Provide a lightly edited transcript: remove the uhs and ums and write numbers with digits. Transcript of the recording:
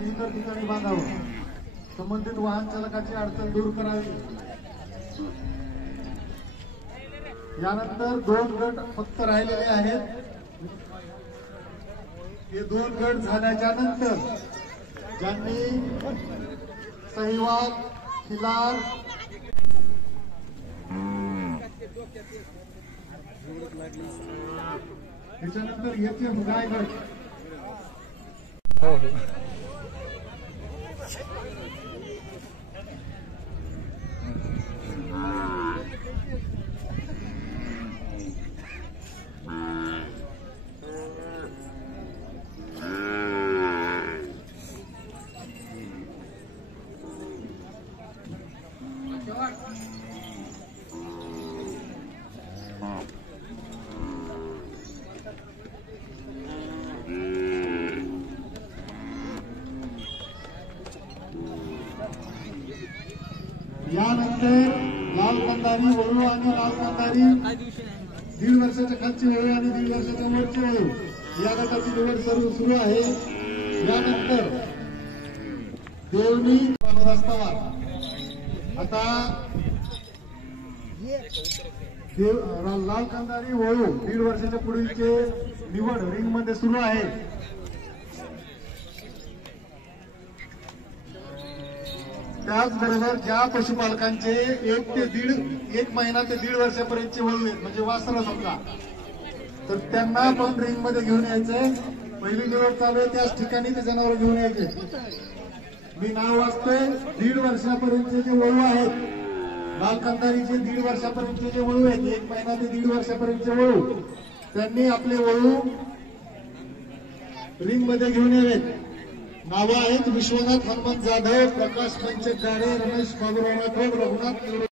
आणि इतर ठिकाणी बांधावं। संबंधित वाहन चालकाची अडचण दूर करावी। यानंतर 2 गट फक्त राहिलेले आहेत। हे 2 गट झाल्याच्या नंतर ज्यांनी सहीवाल, खिलार, त्याच्यानंतर येथे हुगाय गट यानंतर लाल कंदारी वळू आणि लाल कंदारी 1.5 वर्षाच्या खालची वळू आणि 1.5 वर्षाच्या वरची वळू या गटाची निवड सुरू आहे। यानंतर देवणी रस्तावर आता लाल कंदारी वळू 1.5 वर्षाच्या पुढीलचे निवड रिंग मध्ये सुरू आहे। त्याचबरोबर ज्या पशुपालकांचे 1 महिना ते 1.5 वर्षापर्यंतचे वळू आहेत म्हणजे वासरा समजा, तर त्यांना पण रिंग मध्ये घेऊन यायचंय। पहिली निवड चालू आहे त्याच ठिकाणी ते जनावर घेऊन यायचे। मी नाव वाचतोय। 1.5 वर्षापर्यंतचे जे वळू आहेत लाल कंदारीचे 1.5 वर्षापर्यंतचे जे वळू आहेत 1 महिना ते 1.5 वर्षापर्यंतचे वळू त्यांनी आपले वळू रिंग मध्ये घेऊन यावेत। नाव आहेत विश्वनाथ हनुमंत जाधव, प्रकाश पंचक गाडे, रमेश बाबूराव राठोड, रघुनाथ